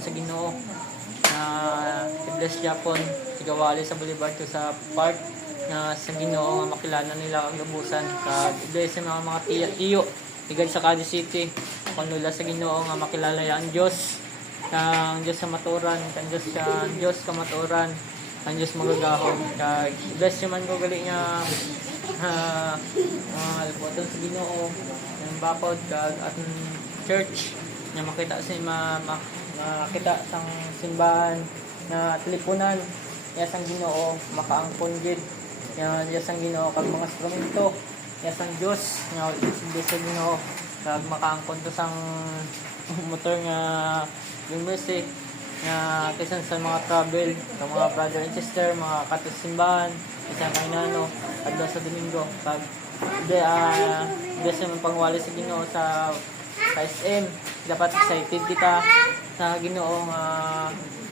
sa Ginoo na i-bless Japon sigawali sa Boulevard to sa park na sa Ginoo nga makilala nila ang lubusan kag i-bless sa mga tiyo igad sa Cadiz City kung nila sa Ginoo nga makilala ya ang Dios ang Diyos sa maturan ang Diyos sa maturan ang Diyos magagahon kag bless man ko gali nga liputan sa Ginoo ng bakod kag at church na makita makita sang simbahan na teleponan yasang Ginoo makaangkon gid yasang Ginoo kag mga instrumento yasang Dios nga sa Ginoo kag makaangkon to sang motor nga yung music nga kisan sa mga travel sa mga brother and sister mga katusimbahan isang kainano adto sa Domingo kag sa pangwali sa Ginoo sa SM dapat excited kita sa Ginoo nga